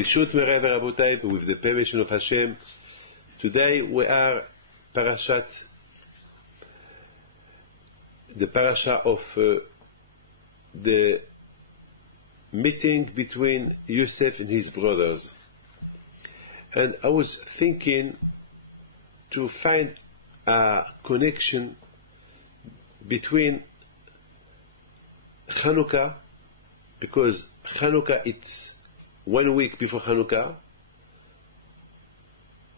Bishut Merei Rabotai, with the permission of Hashem, today we are the parasha of the meeting between Yosef and his brothers. And I was thinking to find a connection between Chanukah, because Chanukah it's 1 week before Chanukah,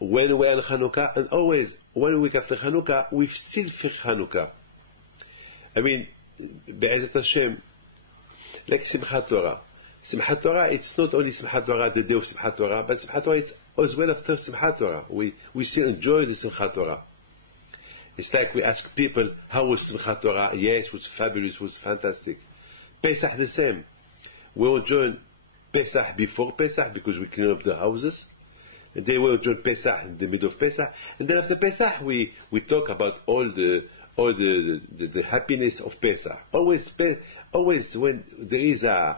when we are in Chanukah, and always 1 week after Chanukah, we still feel Chanukah. I mean, Be'ezat Hashem, like Simchat Torah. Simchat Torah, it's not only Simchat Torah, the day of Simchat Torah, but Simchat Torah, it's as well after Simchat Torah. We still enjoy the Simchat Torah. It's like we ask people, how was Simchat Torah? Yes, it was fabulous, it was fantastic. Pesach the same. We will join Pesach before Pesach because we clean up the houses. And then we will join Pesach in the middle of Pesach. And then after Pesach, we talk about all the happiness of Pesach. Always when there is a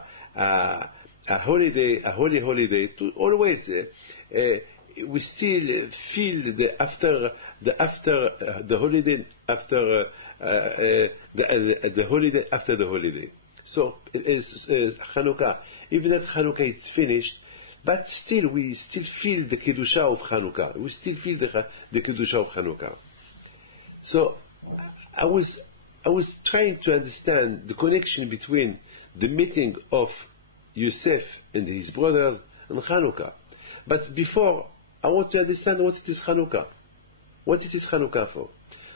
holiday, a holy holiday, we still feel the holiday after the holiday after the holiday. So it is Chanukah. Even that Chanukah is finished, but still we still feel the kedusha of Chanukah. We still feel the kedusha of Chanukah. So I was trying to understand the connection between the meeting of Yosef and his brothers and Chanukah. But before, I want to understand what it is Chanukah. What it is Chanukah for.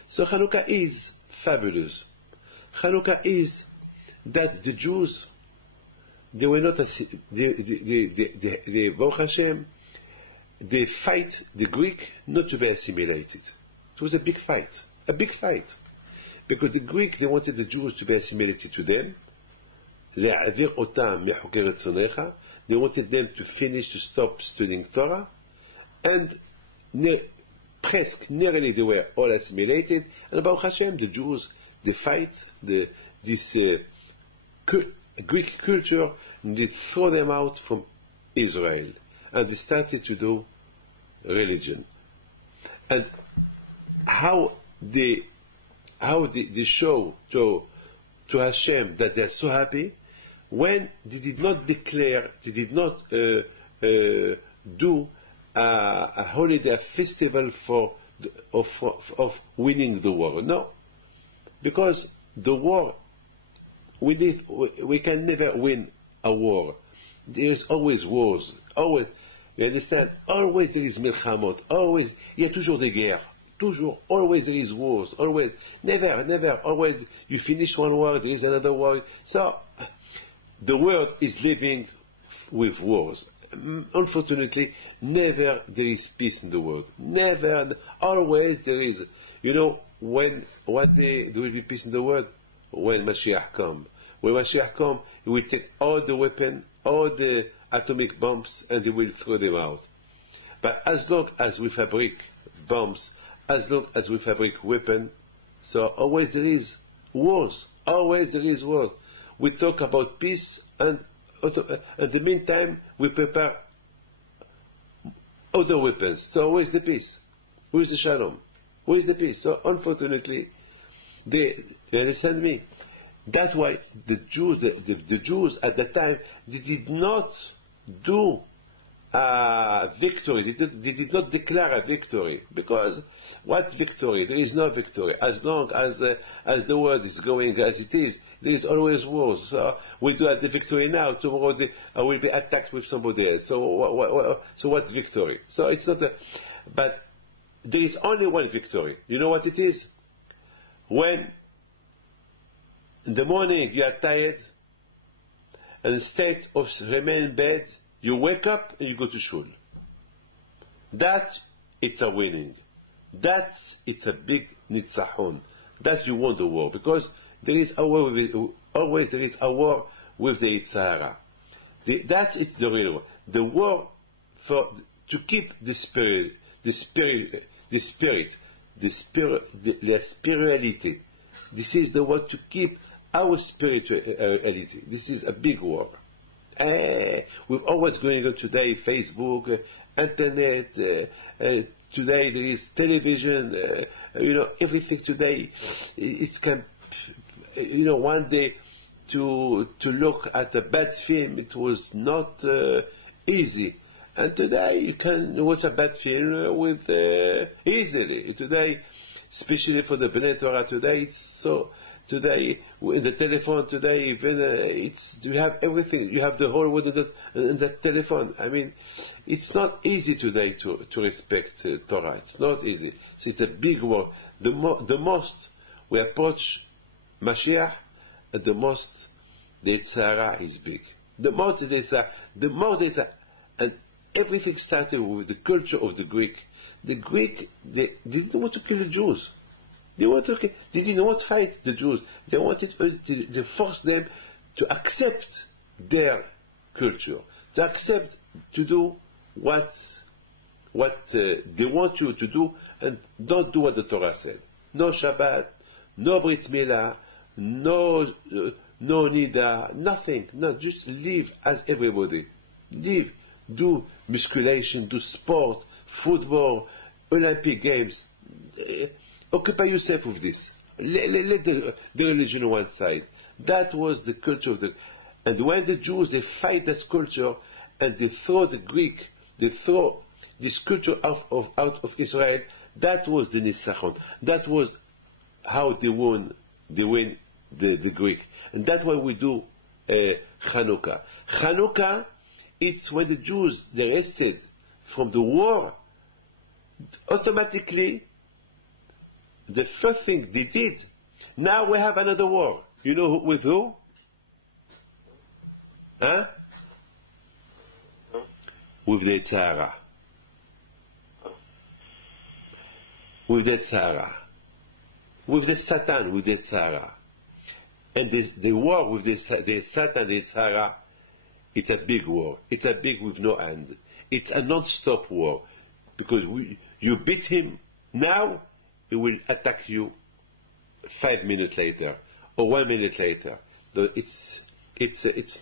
So Chanukah is fabulous. Chanukah is that the Jews, they were not, Baruch Hashem, they fight the Greek not to be assimilated. It was a big fight. Because the Greek, they wanted the Jews to be assimilated to them. They wanted them to finish, to stop studying Torah. And nearly they were all assimilated. And Baruch Hashem, the Jews, they fight this Greek culture, and they throw them out from Israel. And they started to do religion. And how they show to Hashem that they are so happy when they did not declare, they did not do a holiday, a festival of winning the war. No, because the war, we can never win a war. There is always wars. Always, you understand? Always there is milchamot. Always, il y a toujours des guerres. Toujours, always there is wars, always, never, always, you finish one war, there is another war. So, the world is living with wars. Unfortunately, never there is peace in the world. Never, always there is. You know, what day there will be peace in the world? When Mashiach comes. When Mashiach comes, he will take all the weapons, all the atomic bombs, and he will throw them out. But as long as we fabric bombs, as long as we fabric weapons, so always there is wars. Always there is wars. We talk about peace, and in the meantime, we prepare other weapons. So where is the peace? Where is the shalom? Where is the peace? So unfortunately, they understand me. That's why the Jews at that time, they did not do victory. They did not declare a victory, because what victory? There is no victory. As long as the world is going as it is, there is always wars. So we do have the victory now. Tomorrow I will be attacked with somebody else. So what victory? So it's not but there is only one victory. You know what it is? When in the morning you are tired, and instead of remain in bed, you wake up and you go to shul. That, it's a winning. It's a big nitzahon. That you won the war. Because there is a war always there is a war with the Yitzhara. That is the real war. The war to keep the spirituality. This is the war to keep our spirituality. This is a big war. With all what's going on today, Facebook, internet, today there is television, everything today. It's can, one day to look at a bad film, it was not easy. And today you can watch a bad film with easily. Today, especially for the Bnei Torah today, it's so. Today, in the telephone today, even you have everything. You have the whole world in that telephone. I mean, it's not easy today to respect Torah. It's not easy. So it's a big war. The most we approach Mashiach, and the most the Tzara is big. The more the Tzara, and everything started with the culture of the Greek. The Greek, they didn't want to kill the Jews. They didn't want to fight the Jews. They wanted to force them to accept their culture, to accept to do what they want you to do, and don't do what the Torah said. No Shabbat, no Brit Milah, no Nida, nothing. No, just live as everybody. Live, do musculation, do sport, football, Olympic Games. Occupy yourself with this. Let the religion on one side. That was the culture of and when the Jews, they fight this culture, and they throw the Greek, they throw this culture out of Israel, that was the Nisachon. That was how they win the Greek. And that's why we do Chanukah. Chanukah, it's when the Jews, they rested from the war, automatically, the first thing they did, now we have another war. You know with who? Huh? With the Tzara. With the Tzara. With the Satan, with the Tzara. And the war with the Satan, the Tzara, it's a big war. It's a big with no end. It's a non-stop war. Because you beat him now, he will attack you 5 minutes later or 1 minute later. It's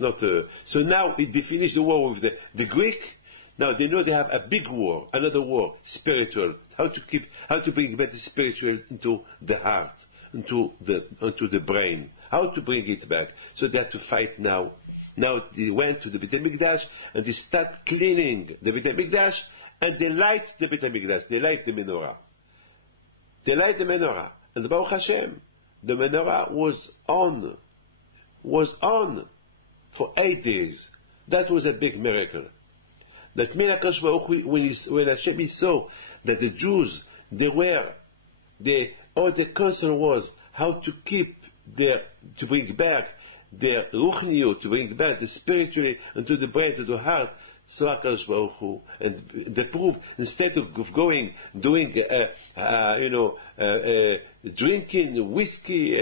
not a... So now they finish the war with the Greek. Now they know they have a big war, another war, spiritual. How to bring back the spiritual into the heart, into the brain. How to bring it back. So they have to fight now. Now they went to the Beit HaMikdash and they start cleaning the Beit HaMikdash, and they light the Beit HaMikdash. They light the menorah. They light the menorah. And Baruch Hashem, the menorah was on for 8 days. That was a big miracle. That miracle, when Hashem saw that the Jews, all the concern was how to to bring back their ruchniut, to bring back the spiritually into the brain, to the heart. So HaKadosh Baruch Hu, and the proof, instead of doing drinking whiskey,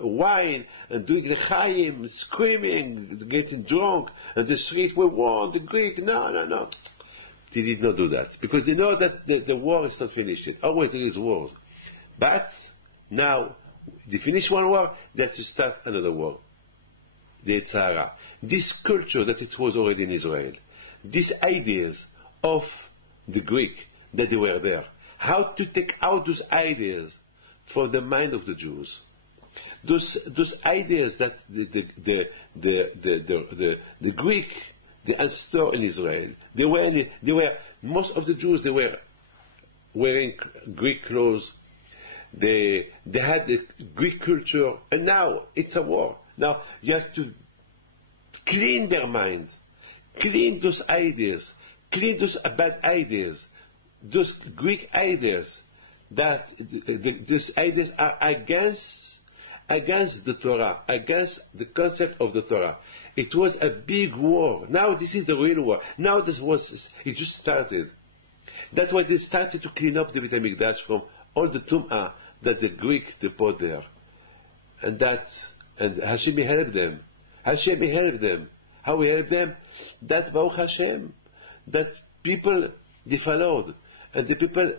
wine, and doing the chayim, screaming, getting drunk, and the street, we want the Greek, no. They did not do that, because they know that the war is not finished yet. Always there is wars. But now, they finish one war, they have to start another war. The Tzara. This culture that it was already in Israel. These ideas of the Greek, that they were there. How to take out those ideas from the mind of the Jews. Those ideas that the Greek, the ancestor in Israel, they were most of the Jews, they were wearing Greek clothes. They had the Greek culture, and now it's a war. Now you have to clean their mind, clean those ideas, clean those bad ideas, those Greek ideas, that those ideas are against the Torah, against the concept of the Torah. It was a big war. Now this is the real war. Now it just started. That's why they started to clean up the Beit HaMikdash from all the tum'ah that the Greek they put there. And Hashem helped them. Hashem helped them. How he helped them? That Baruch Hashem, that people they followed, and the people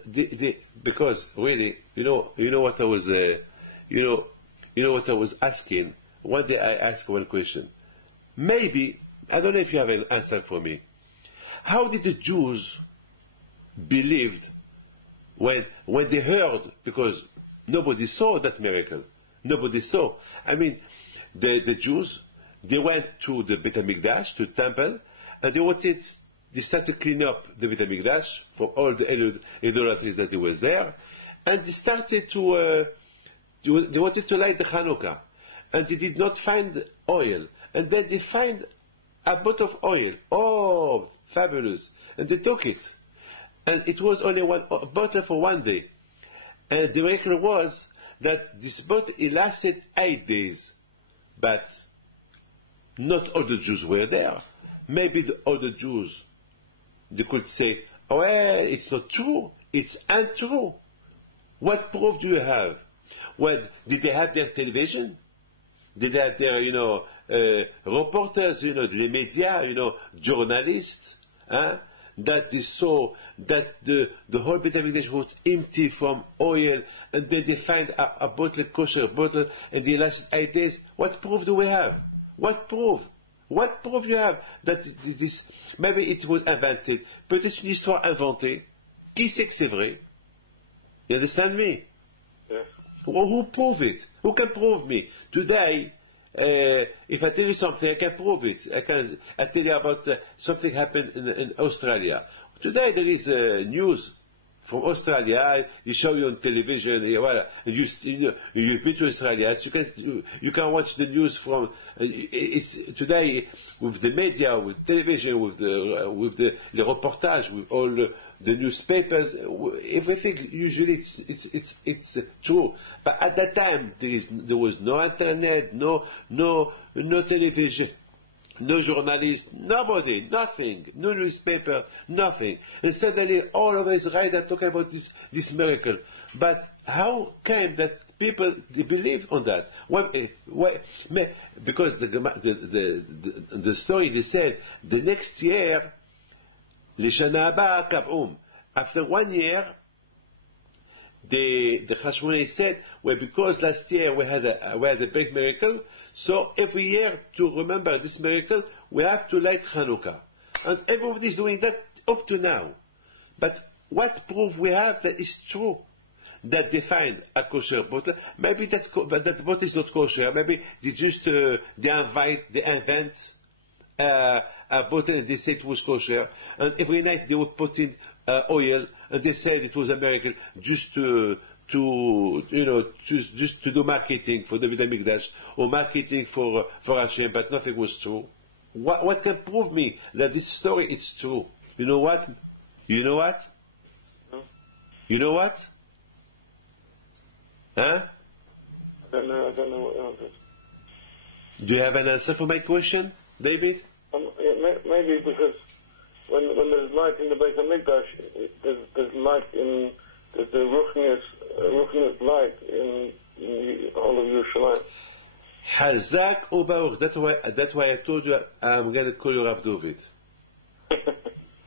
because really, you know what I was, what I was asking. One day I asked one question. Maybe I don't know if you have an answer for me. How did the Jews believed when they heard, because nobody saw that miracle. Nobody saw. I mean, the Jews, they went to the Beit HaMikdash, to the temple, and they started to clean up the Beit HaMikdash from all the idolatries that was there, and they started they wanted to light the Hanukkah, and they did not find oil, and then they find a bottle of oil. Oh, fabulous. And they took it. And it was only a bottle for one day. And the miracle was that this bottle, it lasted 8 days. But not all the Jews were there. Maybe the other Jews, they could say, oh, well, it's not true. It's untrue. What proof do you have? Well, did they have their television? Did they have their, reporters, the media, journalists, that they saw that the whole Beit HaMikdash was empty from oil, and then they find a bottle, kosher bottle, and they lasted 8 days. What proof do we have? What proof? What proof you have that this, maybe it was invented, peut-être une histoire inventée. Qui sait que c'est vrai? You understand me? Yeah. Well, who prove it? Who can prove me? Today, if I tell you something, I can prove it. I tell you about something happened in Australia. Today there is news from Australia. They show you on television. You've been to Australia. You can watch the news from. It's today with the media, with television, with the reportage, with all the newspapers. Everything usually it's true. But at that time there was no internet, no television, no journalist, nobody, nothing, no newspaper, nothing. And suddenly all of us write and talk about this miracle. But how came that people they believe on that? Because the story they said the next year, לשנה הבאה קבעו. After 1 year, the Hashmonai said, well, because last year we had a big miracle, so every year to remember this miracle, we have to light Hanukkah. And everybody is doing that up to now. But what proof we have that is true? That they find a kosher bottle. Maybe that bottle is not kosher. Maybe they just they invent a bottle and they say it was kosher. And every night they would put in oil, and they said it was a miracle just to do marketing for the Beit HaMikdash or marketing for Hashem, but nothing was true. What can prove me that this story is true? You know what? You know what? You know what? Huh? I don't know what the answer is. Do you have an answer for my question, David? Maybe because when there's light in the Beit HaMikdash, there's light in the Ruchnius light in all of Yerushalayim. Hazak Ubaruch. That's why I told you I'm going to call you Rav David.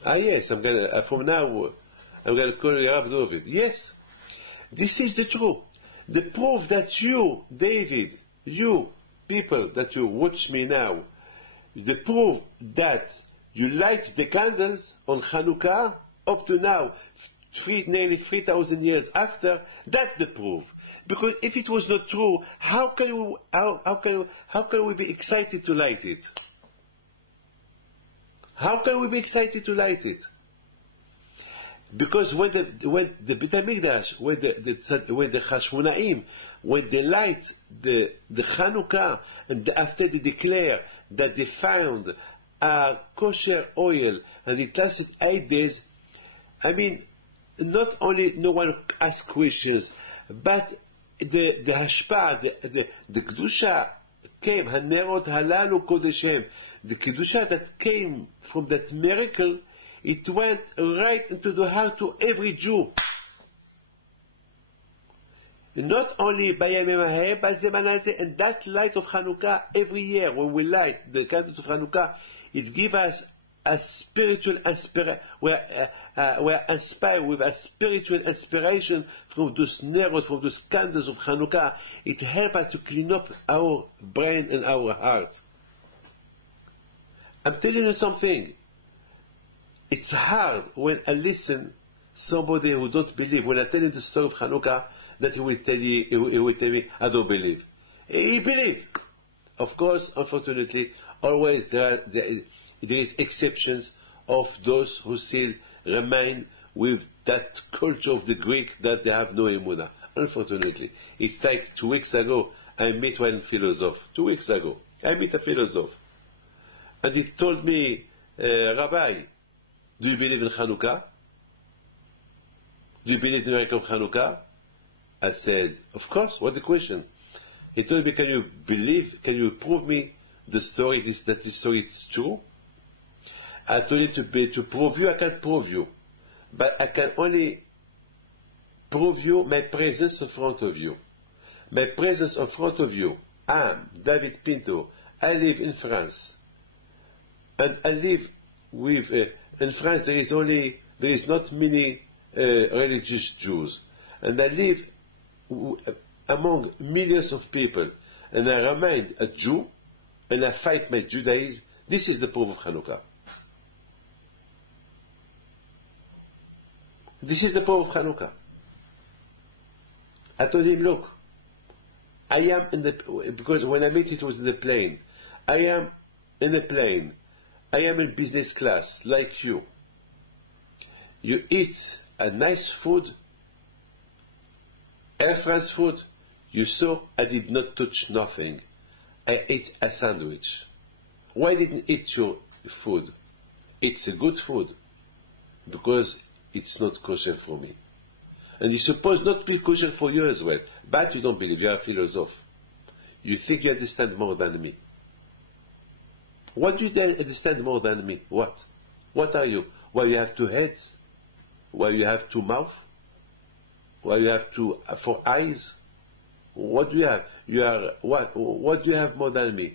Yes, I'm going to, from now, I'm going to call you Rav David. Yes. This is the truth. The proof that you, David, you people that you watch me now, the proof that you light the candles on Hanukkah up to now, nearly 3,000 years after, that's the proof. Because if it was not true, how can we be excited to light it? How can we be excited to light it? Because when the Beit HaMikdash, when the Hashmonaim, when they light the Chanukah, and after they declare that they found a kosher oil and it lasted 8 days, I mean, not only no one asked questions, but the hashpah, the kedusha came, hanerot halalu kodeshem, the kedusha that came from that miracle, it went right into the heart of every Jew. Not only by Yamim but Zemanazeh, and that light of Hanukkah every year when we light the candles of Hanukkah, it gives us a spiritual inspiration. We're inspired with a spiritual inspiration from those neros, from those candles of Hanukkah. It helps us to clean up our brain and our heart. I'm telling you something. It's hard when I listen somebody who don't believe. When I tell him the story of Hanukkah, that he will tell me, I don't believe. He believe. Of course, unfortunately, always there is exceptions of those who still remain with that culture of the Greek that they have no emunah. Unfortunately, it's like 2 weeks ago, I met one philosopher. 2 weeks ago, I met a philosopher. And he told me, Rabbi, do you believe in Hanukkah? Do you believe in the miracle of Hanukkah? I said, of course, what the question? He told me, can you prove me the story, that this story is true? I told him to prove you, I can't prove you. But I can only prove you my presence in front of you. My presence in front of you. I'm David Pinto. I live in France. And I live with, in France there is not many religious Jews. And I live among millions of people. And I remain a Jew, and I fight my Judaism. This is the proof of Hanukkah. This is the proof of Hanukkah. I told him, look, I am because when I met it was in the plane. I am in a plane. I am in business class, like you. You eat a nice food, Air France food. You saw I did not touch nothing. I ate a sandwich. Why didn't I eat your food? It's a good food. Because it's not kosher for me. And it's supposed not to be kosher for you as well. But you don't believe. You are a philosopher. You think you understand more than me. What do you understand more than me? What? What are you? Why you have 2 heads? Why you have 2 mouths? Why you have 4 eyes? What do you have? You are what? What do you have more than me?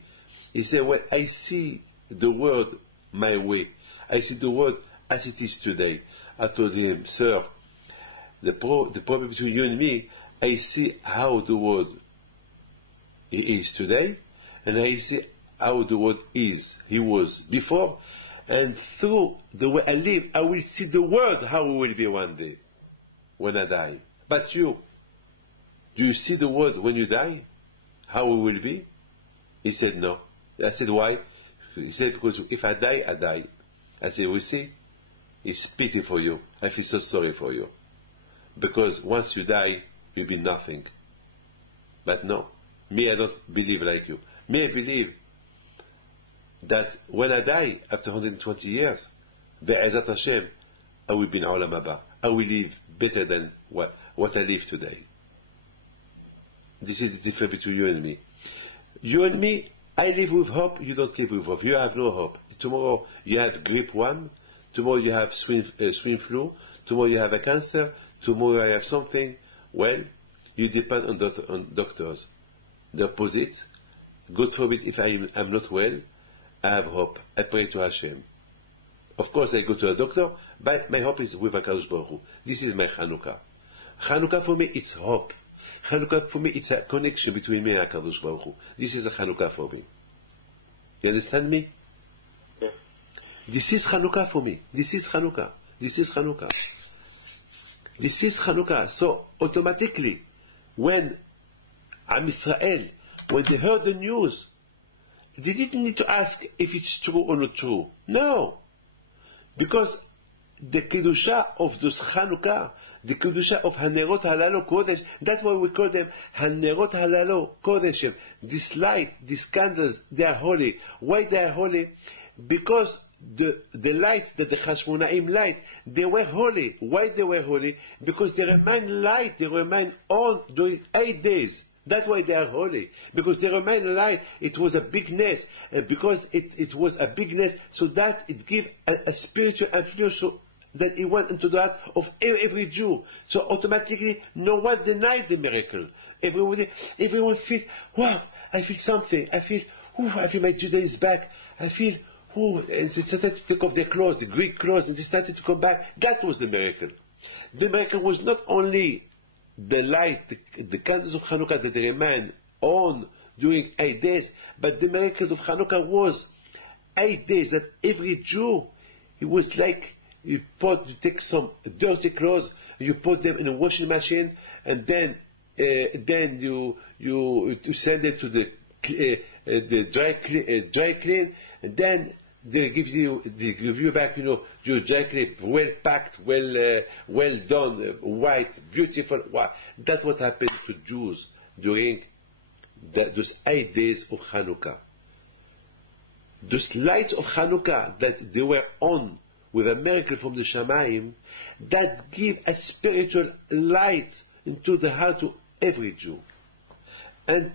He said, well, I see the world my way. I see the world as it is today. I told him, sir, the problem between you and me, I see how the world is today, and I see how the world is. He was before, and through the way I live, I will see the world how it will be one day, when I die. But you, do you see the world when you die? How it will be? He said, no. I said, why? He said, because if I die, I die. I said, we see, it's pity for you. I feel so sorry for you. Because once you die, you'll be nothing. But no, me, I don't believe like you. Me, I believe that when I die, after 120 years, Be'ezat Hashem, I will be in Olam Haba. I will live better than what I live today. This is the difference between you and me. You and me, I live with hope, you don't live with hope. You have no hope. Tomorrow you have grip 1, tomorrow you have swine flu, tomorrow you have a cancer, tomorrow you have something. Well, you depend on doctors. The opposite, God forbid if I am not well, I have hope. I pray to Hashem. Of course I go to a doctor, but my hope is with HaKadosh Baruch Hu. This is my Chanukah. Chanukah for me, it's hope. Chanukah for me, it's a connection between me and HaKadosh Baruch Hu. This is a Chanukah for me. You understand me? Yeah. This is Chanukah for me. This is Chanukah. This is Chanukah. This is Chanukah. So automatically, when Am Israel, when they heard the news, they didn't need to ask if it's true or not true. No. Because the Kedusha of those Chanukah, the Kedusha of Hanerot Halalo Kodesh, that's why we call them Hanerot Halalo Kodesh. This light, these candles, they are holy. Why they are holy? Because the lights that the Hashmonaim light, they were holy. Why they were holy? Because they remain light, they remain on during 8 days. That's why they are holy. Because they remain light. It was a bigness. Because it was a bigness, so that it gave a spiritual influence, so that it went into the heart of every Jew. So automatically, no one denied the miracle. Everyone feels, wow, I feel something. I feel my Judaism is back. I feel, and they started to take off their clothes, the Greek clothes, and they started to come back. That was the miracle. The miracle was not only the light, the candles of Hanukkah that remain on during 8 days, but the miracle of Hanukkah was 8 days that every Jew, it was like you take some dirty clothes, you put them in a washing machine, and then you send it to the dry clean, and then they give you back, your dry clean, well packed, well done, white, beautiful. Wow. That's what happened to Jews during those 8 days of Hanukkah. Those lights of Hanukkah that they were on with a miracle from the Shamayim, that give a spiritual light into the heart of every Jew. And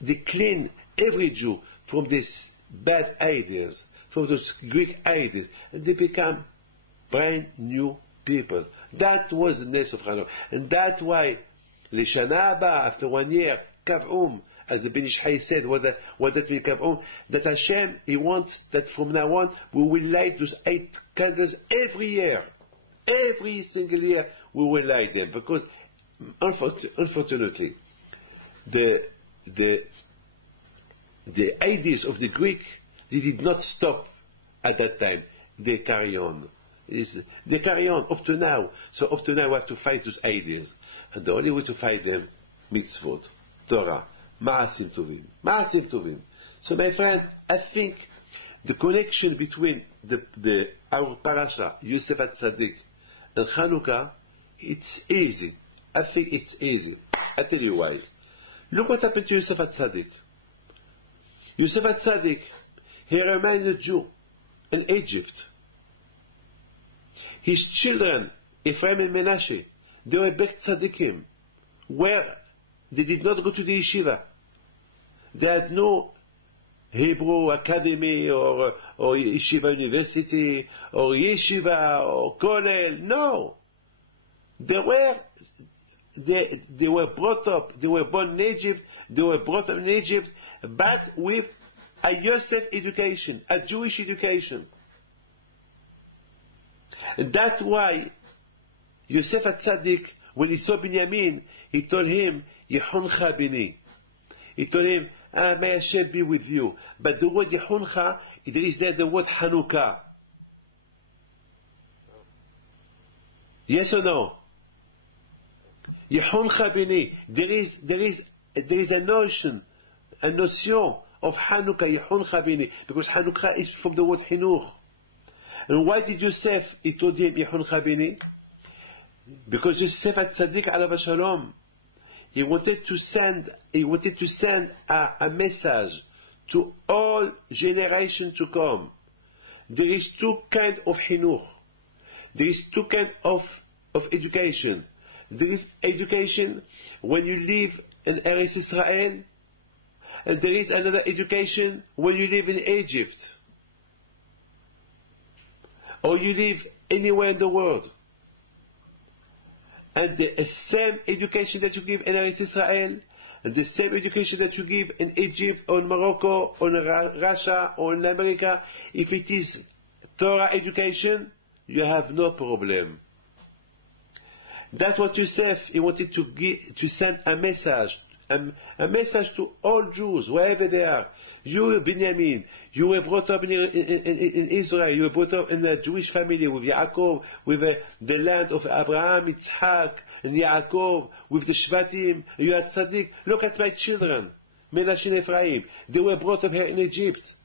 they clean every Jew from these bad ideas, from those Greek ideas, and they become brand new people. That was the ness of Hanukkah. And that's why, L'Shana Haba, after 1 year, Kav'um, as the Ben Ish Chai said, what that means, Kav'um, that Hashem, He wants that from now on, we will light those 8 candles every year. Every single year, we will light them. Because, unfortunately, the ideas of the Greek, they did not stop at that time. They carry on. They carry on up to now. So up to now we have to fight those ideas. And the only way to fight them, mitzvot, Torah, ma'asim tovim. Ma'asim tovim. So my friend, I think the connection between our parasha, Yosef HaTzadik, and Chanukah, it's easy. I think it's easy. I tell you why. Look what happened to Yosef HaTzadik. Yosef HaTzadik, he remained a Jew in Egypt. His children, Ephraim and Menashe, they were big tzaddikim, where they did not go to the yeshiva. They had no Hebrew academy or yeshiva university or yeshiva or kollel. No. They were brought up, they were born in Egypt, they were brought up in Egypt, but with a Yosef education, a Jewish education. And that's why Yosef HaTzadik, when he saw Binyamin, he told him, Yehuncha bini. He told him, may Hashem be with you. But the word Yehuncha, there is there the word Hanukkah. Yes or no? Yehuncha bini. There is a notion of Hanukkah, Yehuncha bini, because Hanukkah is from the word Hinuch. And why did Yosef, he told him, Yehuncha bini? Because Yosef HaTzadik alav shalom, he wanted to send a message to all generations to come. There is 2 kinds of Hinuch. There is 2 kinds of education. There is education when you live in Eretz Israel, and there is another education when you live in Egypt, or you live anywhere in the world. And the same education that you give in Eretz Israel, and the same education that you give in Egypt, or in Morocco, or in Russia, or in America, if it is Torah education, you have no problem. That's what Yosef, he wanted to send a message to all Jews, wherever they are. You, Binyamin, you were brought up in Israel, you were brought up in a Jewish family with Yaakov, with the land of Abraham, Yitzhak, and Yaakov, with the Shvatim, you are tzaddik. Look at my children, Menashe and Ephraim, they were brought up here in Egypt.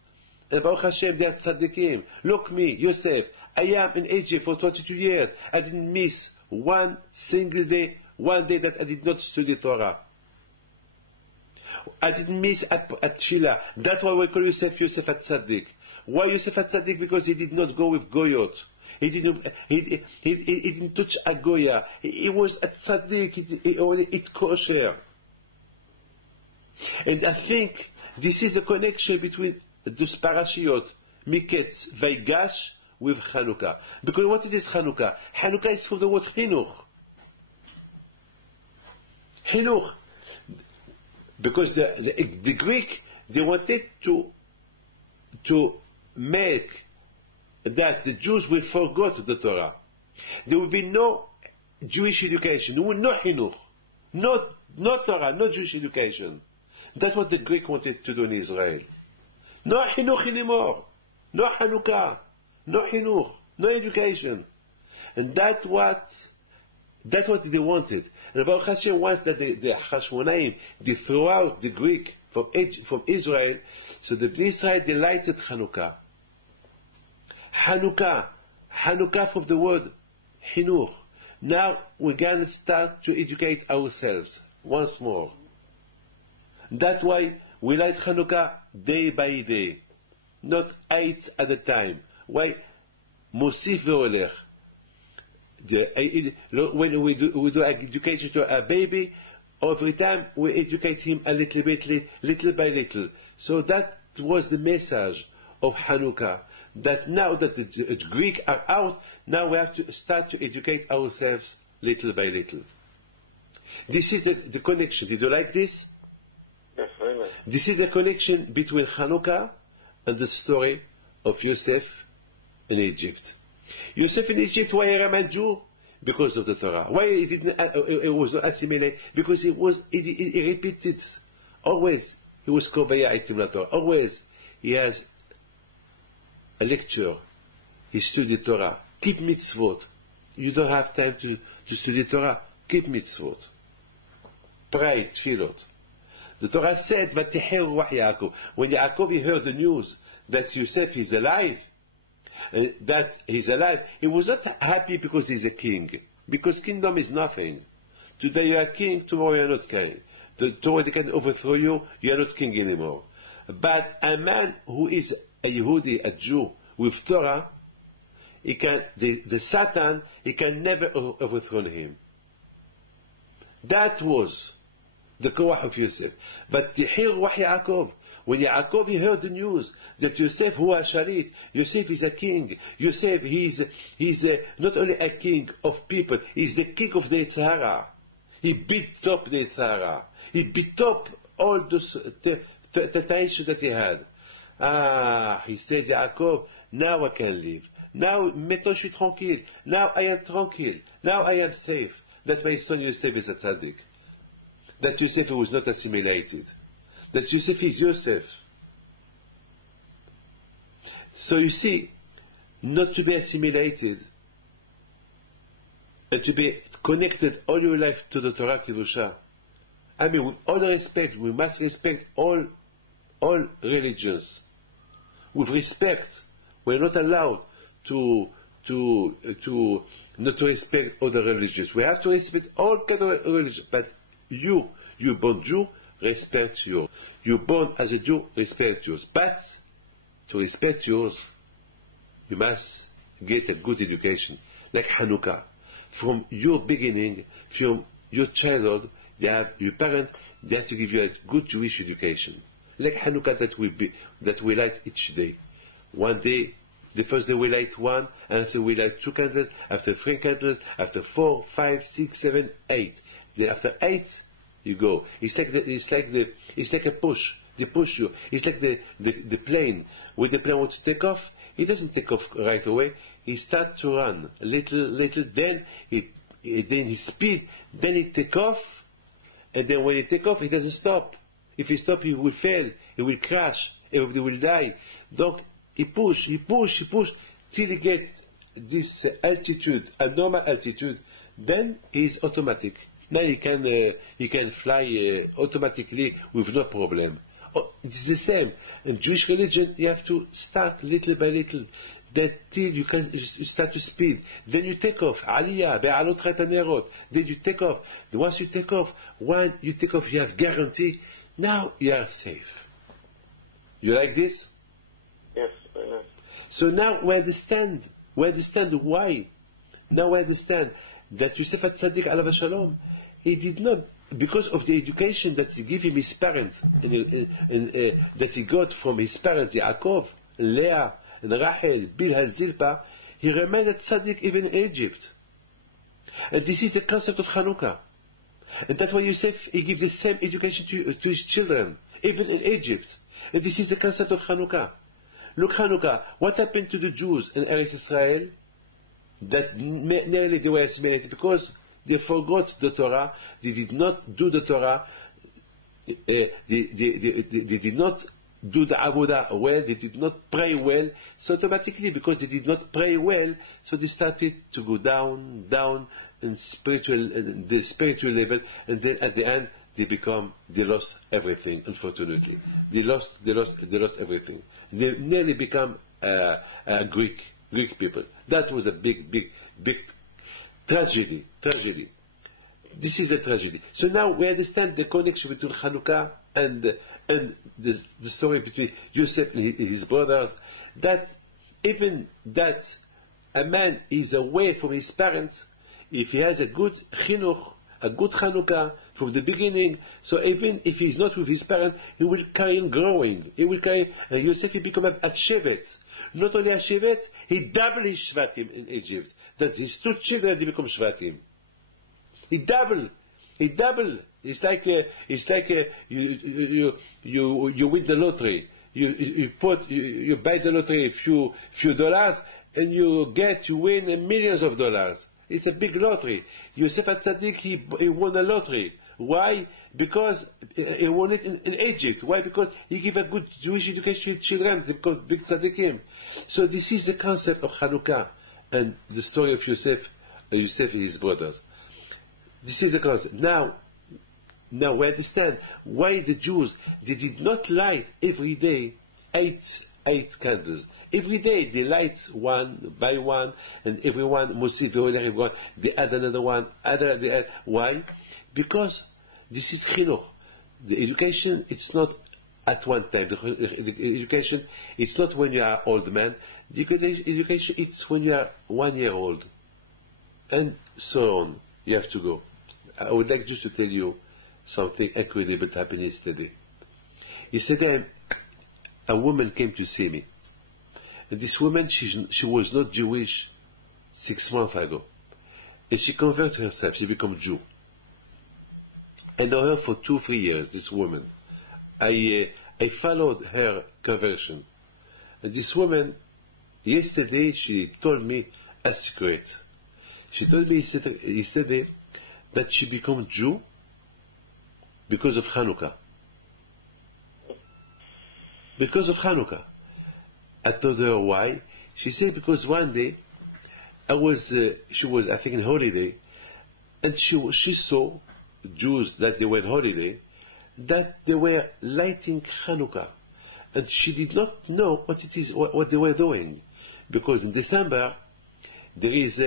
And Baruch Hashem, they are tzaddikim. Look me, Yosef, I am in Egypt for 22 years. I didn't miss one single day, one day that I did not study Torah. I didn't miss a tefillah. That's why we call Yosef HaTzadik. Why Yosef HaTzadik? Because he did not go with goyot. He didn't touch a goya. He was a tzaddik. He only ate kosher. And I think this is the connection between those parashiot, Miketz, Vaigash, with Chanukah. Because what is Chanukah? Chanukah is from the word Chinuch. Chinuch. Because the Greek, they wanted to make that the Jews will forget the Torah. There will be no Jewish education, no Chinuch, no Torah, no Jewish education. That's what the Greek wanted to do in Israel. No Chinuch anymore. no Hanukkah, no Chinuch, no education. And that's what they wanted. And Baruch Hashem wants that the Hashmonaim, they throw out the Greek from Israel, so the Bnei Israel delighted Hanukkah. Hanukkah from the word Chinuch. Now we're going to start to educate ourselves once more. That's why we light Hanukkah day by day, not 8 at a time. Why? Mosif ve'olech. When we do education to a baby, every time we educate him a little bit, little by little. So that was the message of Hanukkah. That now that the Greek are out, now we have to start to educate ourselves little by little. This is the connection. Did you like this? Yes, very much. This is the connection between Hanukkah and the story of Yosef in Egypt. Yosef in Egypt, why he remained Jew? Because of the Torah. Why it was not assimilated? Because he repeated always. He was Kovaya Itim La Torah. Always he has a lecture. He studied Torah. Keep mitzvot. You don't have time to study Torah. Keep mitzvot. Pray, tefillot. The Torah said, "V'teher ruach Yaakov." When Yaakov heard the news that Yosef is alive, he was not happy because he's a king. Because kingdom is nothing. Today you are king, tomorrow you are not king. Tomorrow they can overthrow you, you are not king anymore. But a man who is a Yehudi, a Jew, with Torah, the Satan, he can never overthrow him. That was the Koach of Yosef. But Tehir Ruach Yaakov, when Yaakov heard the news that Yosef who is Shalit, Yosef is a king. Yosef, he's not only a king of people, he's the king of the Yetzer Hara. He beat up the Yetzer Hara. He beat up all those temptations that he had. He said, Yaakov, now I can live. Now, maintenant je suis tranquille. Now I am tranquille. Now I am safe. That my son Yosef is a tzaddik. That Yosef was not assimilated. That Yosef is Yosef. So you see, not to be assimilated and to be connected all your life to the Torah Kedusha. I mean, with all respect, we must respect all religions. With respect, we're not allowed to not to respect other religions. We have to respect all kinds of religions. But you born Jew, respect yours. You born as a Jew, respect yours. But to respect yours, you must get a good education, like Hanukkah. From your beginning, from your childhood, your parents, they have to give you a good Jewish education. Like Hanukkah that we light each day. One day, the first day we light one, and after we light 2 candles, after 3 candles, after 4, 5, 6, 7, 8. Then after 8, you go. It's like a push. They push you. It's like the plane. When the plane wants to take off, he doesn't take off right away. He starts to run little. Then he speed. Then he take off, and then when he take off, he doesn't stop. If he stop, he will fail. He will crash. Everybody will die. Donc he push till he get this altitude, a normal altitude. Then he is automatic. Now he can fly automatically with no problem. It's the same. In Jewish religion, you have to start little by little. Then till you start to speed. Then you take off. Aliyah, be'alot chetanerot. Then you take off. Once you take off, you have guarantee. Now you are safe. You like this? Yes, very nice. So now we understand why. Now we understand that Yosef HaTzadik alav shalom, he did not, because of the education that he gave him his parents, that he got from his parents, Yaakov, Leah, and Rachel, Bilhah, and Zilpah, he remained a tzaddik even in Egypt. And this is the concept of Hanukkah. And that's why Yosef, he gives the same education to his children, even in Egypt. And this is the concept of Hanukkah. Look, Hanukkah, what happened to the Jews in Eretz Israel? That nearly they were assimilated because they forgot the Torah, they did not do the Torah, they did not do the avodah well, they did not pray well, so automatically, because they did not pray well, so they started to go down, down in the spiritual level, and then at the end, they lost everything, unfortunately. They lost everything. They nearly become Greek people. That was a big tragedy. This is a tragedy. So now we understand the connection between Hanukkah and the story between Yosef and his brothers. That even that a man is away from his parents, if he has a good chinuch, a good Hanukkah from the beginning, so even if he's not with his parents, he will carry on growing. He will carry, and Yosef will become a shevet. Not only a shevet, he doubled his shvatim in Egypt. That his two children, they become shvatim. He doubled. It's like you win the lottery. You buy the lottery a few dollars, and you win millions of dollars. It's a big lottery. Yosef HaTzadik, he won a lottery. Why? Because he won it in Egypt. Why? Because he gave a good Jewish education to children. They become big tzaddikim. So this is the concept of Hanukkah and the story of Yosef and his brothers. This is the concept. Now we understand why the Jews, they did not light every day eight candles. Every day they light one by one, and everyone, everyone, they add another one, they add. Why? Because this is chinuch. The education, it's not at one time. The education, it's not when you are old man. The education, it's when you are 1 year old. And so on. You have to go. I would like just to tell you something incredible that happened yesterday. Yesterday, a woman came to see me. And this woman, she was not Jewish 6 months ago. And she converted herself, she became Jew. I know her for 2-3 years, this woman. I followed her conversion. And this woman, yesterday, she told me a secret. She told me yesterday that she became Jew because of Hanukkah. Because of Hanukkah. I told her why. She said because one day she was I think on holiday, and she saw Jews that they were on holiday, that they were lighting Hanukkah, and she did not know what they were doing, because in December there is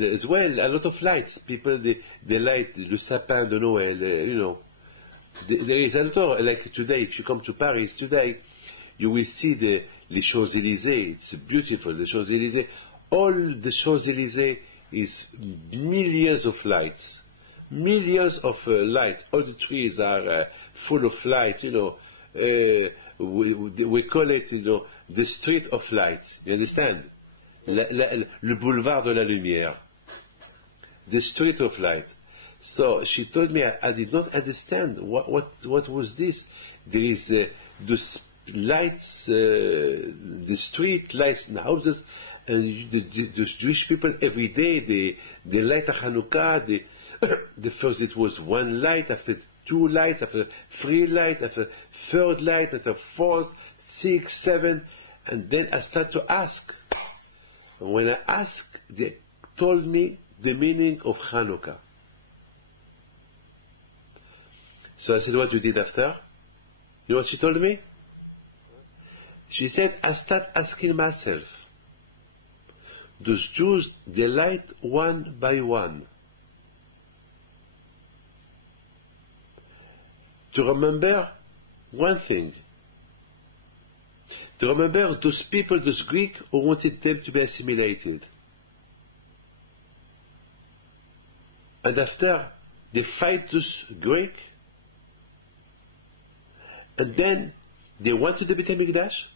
as well a lot of lights. People they light le sapin de Noël, There is a lot, like today, if you come to Paris today, you will see les Champs-Élysées. It's beautiful, the Champs-Élysées. All the Champs-Élysées is millions of lights. Millions of lights. All the trees are full of light, we call it, the street of light. You understand? Le boulevard de la lumière. The street of light. So she told me I did not understand what was this. There is the lights, the street lights in the houses, and the Jewish people every day they light a Hanukkah. The first it was one light, after 2 lights, after 3 lights, after 3rd light, after 4th, 6th, 7th, and then I start to ask. And when I asked, they told me the meaning of Hanukkah. So I said, what you did after? You know what she told me? She said, I start asking myself, those Jews, they light one by one. To remember one thing. To remember those people, those Greeks, who wanted them to be assimilated. And after, they fight those Greeks, and then they went to the Beit HaMikdash.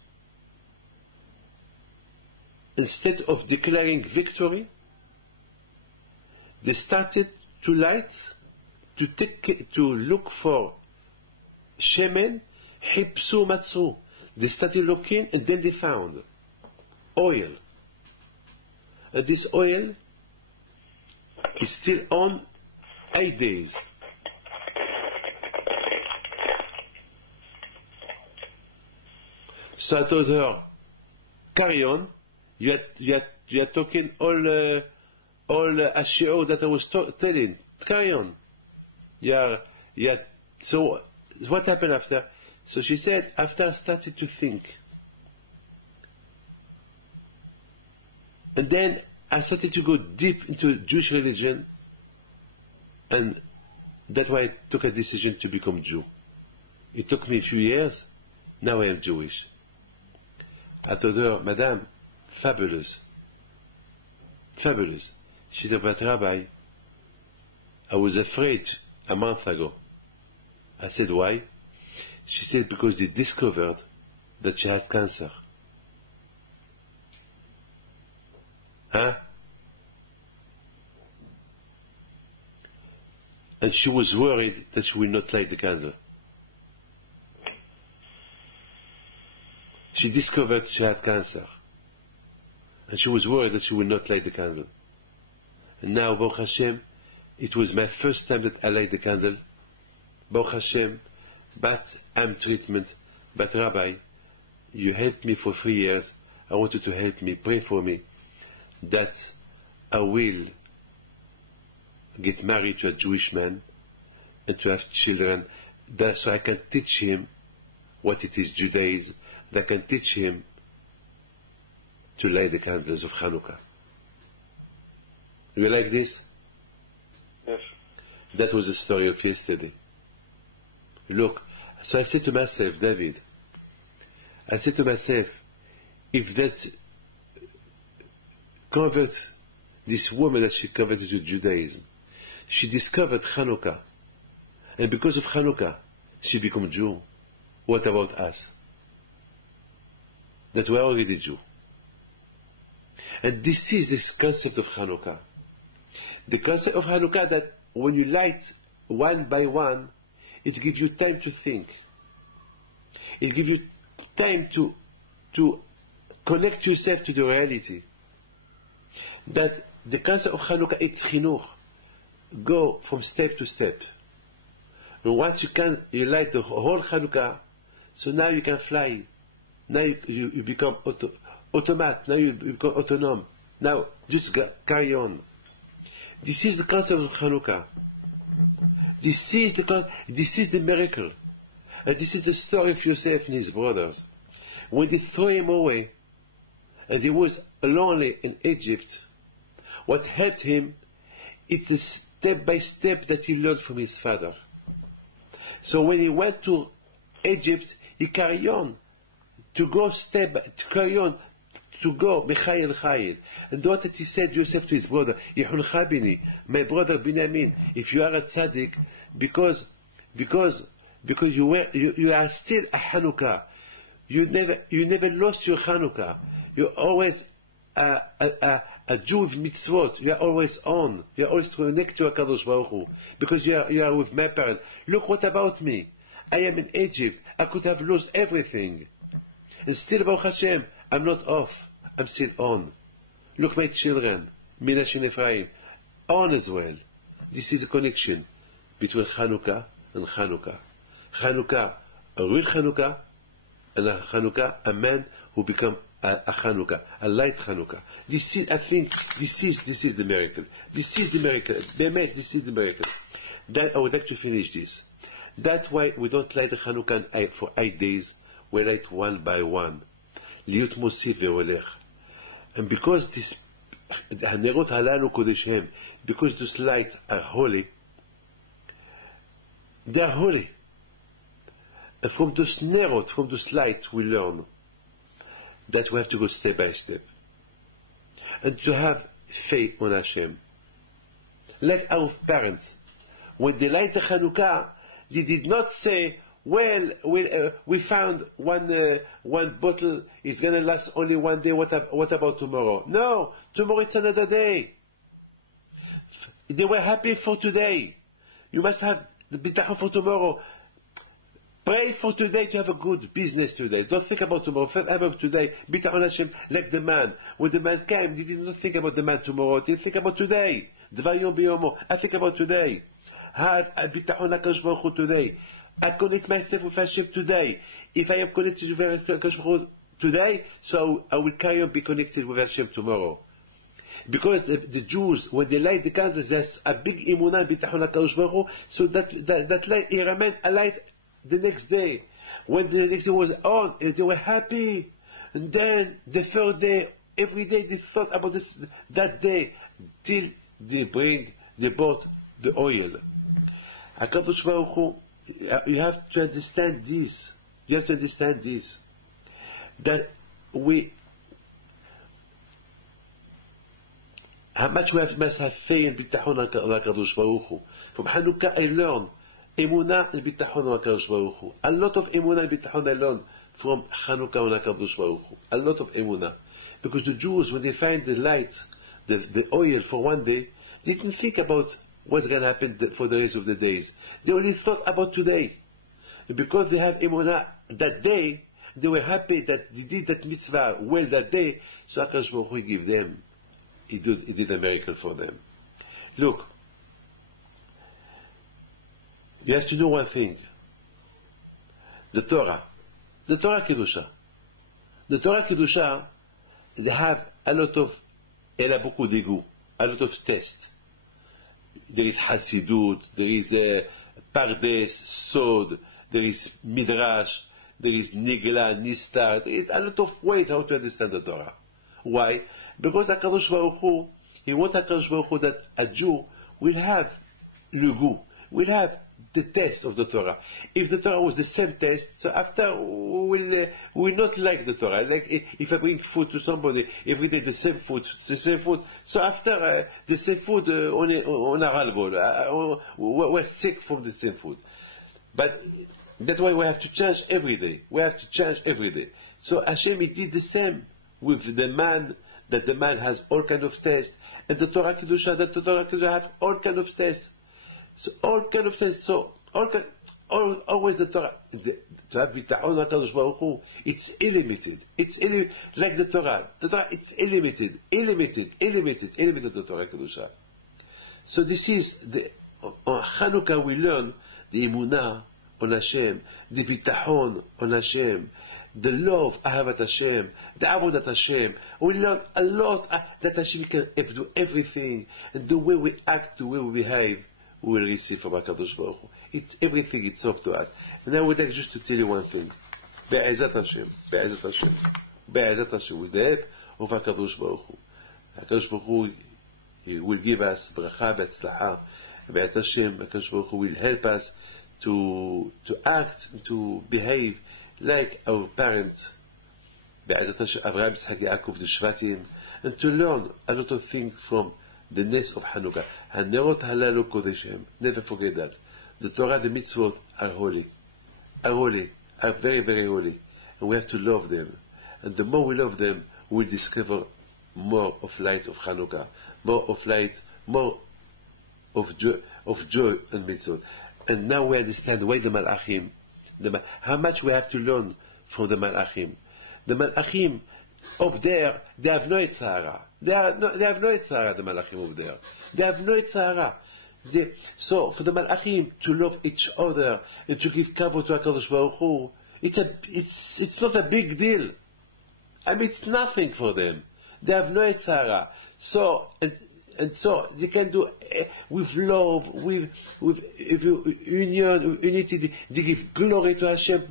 Instead of declaring victory, they started to light, to look for shemen, hipsu matsu. They started looking, and then they found oil. And this oil is still on 8 days. So I told her, carry on. You are talking all Ashio that I was telling. Carry on. Yeah. So what happened after? So she said, after I started to think, and then I started to go deep into Jewish religion, and that's why I took a decision to become Jew. It took me a few years. Now I am Jewish. I told her, Madame, fabulous. Fabulous. She said, but Rabbi, I was afraid a month ago. I said, why? She said, because they discovered that she had cancer. Huh? And she was worried that she will not light the candle. She discovered she had cancer. And she was worried that she will not light the candle. And now, Baruch Hashem, it was my first time that I light the candle. Baruch Hashem, but I'm treatment. But Rabbi, you helped me for 3 years. I want you to help me, pray for me, that I will get married to a Jewish man and to have children, so I can teach him what it is Judaism, that I can teach him to light the candles of Hanukkah. You like this? Yes. That was the story of yesterday. Look, so I said to myself, David, I said to myself, if that convert, this woman that she converted to Judaism, she discovered Hanukkah, and because of Hanukkah, she became Jew. What about us? That we are already Jew. And this is this concept of Hanukkah. The concept of Hanukkah that when you light one by one, it gives you time to think. It gives you time to connect yourself to the reality. That the concept of Hanukkah is chinuch. Go from step to step. And once you light the whole Hanukkah, so now you can fly. Now you become automat. Now you become autonomous. Now just carry on. This is the concept of Hanukkah. This is the miracle. And this is the story of Yosef and his brothers. When they threw him away, and he was lonely in Egypt, what helped him, it's the step by step that he learned from his father. So when he went to Egypt, he carried on to go Michael Chayil. And what did he said Joseph to his brother, Yehuncha bini, my brother Binyamin, if you are a tzaddik, because you are still a Hanukkah. You never lost your Hanukkah. You're always a Jew with mitzvot. You are always on. You are always connected to HaKadosh Baruch Hu. Because you are with my parents. Look, what about me? I am in Egypt. I could have lost everything. And still, Baruch Hashem, I'm not off. I'm still on. Look, my children, Minash and Ephraim, on as well. This is a connection between Hanukkah and Hanukkah. Hanukkah, a real Hanukkah, and a Hanukkah, a man who become a Hanukkah, a light Hanukkah. I think this is the miracle. This is the miracle. This is the miracle. That I would like to finish this. That's why we don't light the Hanukkah for 8 days. We light one by one. Liut Mosif ve'olech. And because this Hanerot halalu kodeshem, because those lights are holy, they are holy. And from those nerot, from those lights, we learn that we have to go step by step. And to have faith on Hashem. Like our parents, when they light the Hanukkah, they did not say, well, we found one bottle, it's going to last only one day, what about tomorrow? No, tomorrow it's another day. They were happy for today. You must have the bitachon for tomorrow. Pray for today to have a good business today. Don't think about tomorrow. Think about today. Bitachon Hashem, like the man. When the man came, he did not think about the man tomorrow. He did think about today. Dvar yom biyomo. I think about today. Have a bitachon HaKadosh Baruch Hu today. I connect myself with Hashem today. If I am connected with Hashem today, so I will carry on be connected with Hashem tomorrow. Because the Jews, when they light the candles, there's a big imunah bitachon HaKadosh Baruch Hu, so that light, it remained a light the next day. When the next day was on, they were happy. And then the third day, every day they thought about that day, till they bought the oil. HaKadosh Baruch Hu, you have to understand this. You have to understand this. That how much we must have faith in bitachon HaKadosh Baruch Hu. From Hanukkah I learned emunah and bitachon HaKadosh Baruch Hu. A lot of emunah and bitachon I learned from Hanukkah and HaKadosh Baruch Hu. A lot of emunah. Because the Jews, when they find the light, the oil for one day, they didn't think about what's going to happen for the rest of the days. They only thought about today. And because they have emunah that day, they were happy that they did that mitzvah well that day, so HaKadosh Baruch Hu gave them. He did a miracle for them. Look, you have to know one thing. The Torah Kedusha. The Torah Kedusha, they have a lot of, elle a beaucoup d'ego, a lot of tests. There is Hasidut, there is Pardes, Sod, there is Midrash, there is Nigla, Nistar, there is a lot of ways how to understand the Torah. Why? Because HaKadosh Baruch Hu, he wants HaKadosh Baruch Hu that a Jew will have le goût, will have the taste of the Torah. If the Torah was the same taste, so after we'll not like the Torah. Like if I bring food to somebody, every day the same food, so after the same food on a ras-le-bol, we're sick from the same food. But that's why we have to change every day. We have to change every day. So Hashem, he did the same with the man, that the man has all kind of taste, and the Torah Kedusha, that the Torah Kedusha have all kind of taste. So all kind of taste. So always the Torah. To have bitachon HaKadosh Baruch Hu, it's illimited. It's like the Torah. The Torah, it's illimited. The Torah Kedusha. So this is on Chanukah we learn the emunah on Hashem, the bitachon on Hashem, the love, Ahavat Hashem, the Avodat Hashem. We learn a lot that Hashem can do everything, and the way we act, the way we behave, we will receive from HaKadosh Baruch Hu. It's everything, it's up to us. And I would like just to tell you one thing. Be'ezat Hashem, with the help of HaKadosh Baruch Hu. HaKadosh Baruch Hu, he will give us bracha be'atzlacha. Be'ezat Hashem, HaKadosh Baruch Hu will help us to act, to behave like our parents, Be'ezat Hashem, Avraham, Yitzhak, Yaakov, the Shvatim, and to learn a lot of things from the nest of Hanukkah. Hanerot halalu kodeshem. Never forget that. The Torah, the mitzvot are holy, are very, very holy, and we have to love them. And the more we love them, we'll discover more of light of Hanukkah, more of light, more of joy and mitzvot. And now we understand why the Malachim, how much we have to learn from the Malachim. The Malachim up there, they have no Yitzhara. They have no Yitzhara, the Malachim up there. They have no Yitzhara. So for the Malachim to love each other and to give kavod to HaKadosh Baruch Hu, it's not a big deal. I mean, it's nothing for them. They have no Yitzhara. So and so they can do with love, with union, unity. They give glory to Hashem.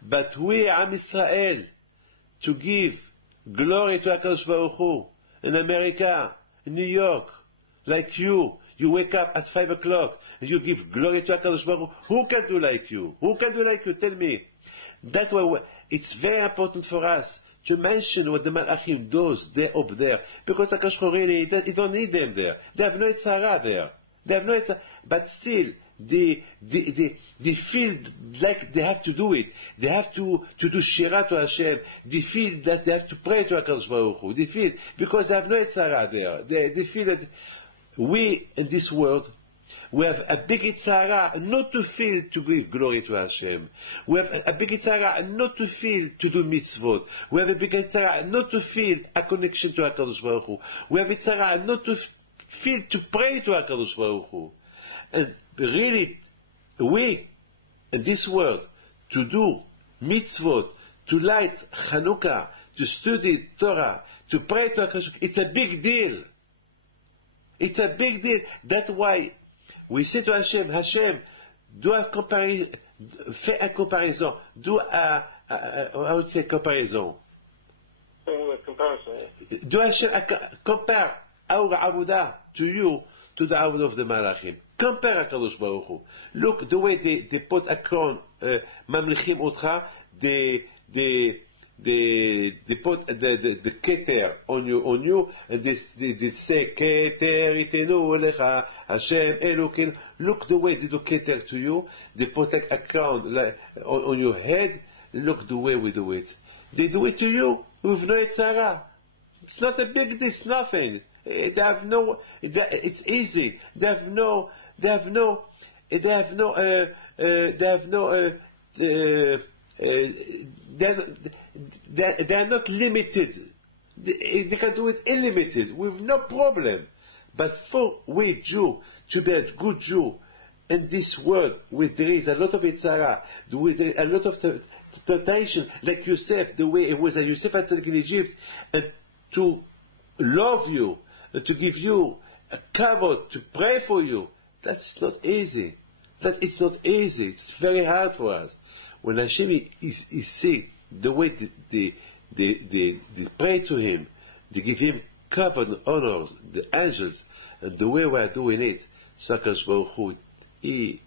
But we, Am Israel, to give glory to HaKadosh Baruch Hu in America, in New York, like you wake up at 5 o'clock and you give glory to HaKadosh Baruch Hu. Who can do like you? Tell me. That's why it's very important for us to mention what the Malachim does there up there, because HaKadosh Baruch Hu really, he don't need them there. They have no Yitzhara there. But still, they feel like they have to do it. They have to do Shira to Hashem. They feel that they have to pray to HaKadosh Baruch Hu. They feel, because they have no Yitzhara there. They feel that we, in this world, we have a big Yitzhara not to feel to give glory to Hashem. We have a big Yitzhara not to feel to do mitzvot. We have a big Yitzhara not to feel a connection to HaKadosh Baruch Hu. We have Yitzhara not to feel to pray to HaKadosh Baruch Hu. And really, we, in this world, to do mitzvot, to light Chanukah, to study Torah, to pray to HaKadosh, it's a big deal. It's a big deal. That's why we say to Hashem, Hashem, do a comparison, fais un comparaison, do a I would say comparison. Comparison, yeah. Do Hashem compare our Avodah to you, to the Avodah of the Malachim. Compare HaKadosh Baruch Hu. Look the way they put a crown, mamlichim otcha, they put the keter on you, and they say keter itenu lecha Hashem Elokin. Look the way they do keter to you. They put a crown on your head. Look the way we do it. They do it to you with no Yitzhara. It's not a big deal. It's nothing. They have no. It's easy. They are not limited. They can do it unlimited with no problem. But for we Jew to be a good Jew in this world, where there is a lot of Yitzhara, with a lot of temptation, like Yosef, the way it was a Yosef in Egypt, and to love you, and to give you a kavod, to pray for you, that's not easy. It's not easy. It's very hard for us. When Hashem is see the way they pray to Him, they give Him kavod and honors, the angels, and the way we are doing it, so HaKadosh Baruch Hu, He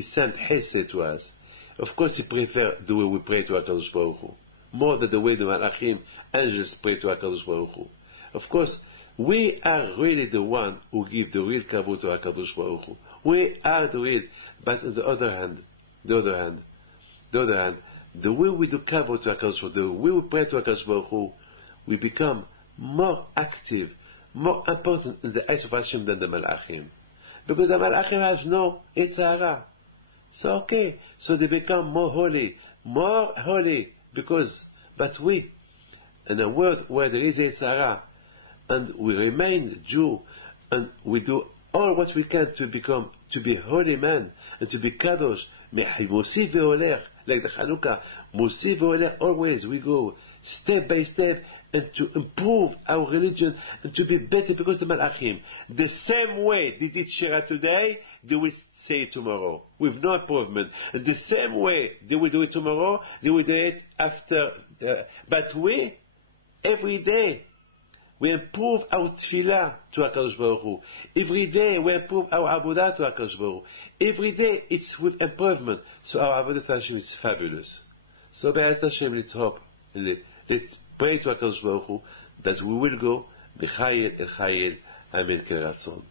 sent Hesed to us. Of course, He prefers the way we pray to HaKadosh Baruch Hu, more than the way the Malachim, angels, pray to HaKadosh Baruch Hu. Of course, we are really the one who give the real kavod to HaKadosh Baruch Hu. We are the real, but on the other hand, the way we do kavod to HaKadosh Baruch Hu, the way we pray to HaKadosh Baruch Hu, we become more active, more important in the eyes of Hashem than the Malachim. Because the Malachim have no Yitzhara. So okay, so they become more holy, but we, in a world where there is Yitzhara, and we remain Jew, and we do all what we can to be holy man, and to be kadosh, Musi ve'olech, like the Chanukah, Musi ve'olech, always we go step by step, and to improve our religion, and to be better, because the Malachim, the same way they did Shira today, they will say it tomorrow, with no improvement. And the same way they will do it tomorrow, they will do it after, but we, every day, we improve our tefillah to HaKadosh Baruch Hu. Every day we improve our avodah to HaKadosh Baruch Hu. Every day it's with improvement. So our avodah to Hashem is fabulous. So Be'ez Hashem, let's hope, let's pray to HaKadosh Baruch Hu that we will go B'chayil El Chayil Amen Keratzon.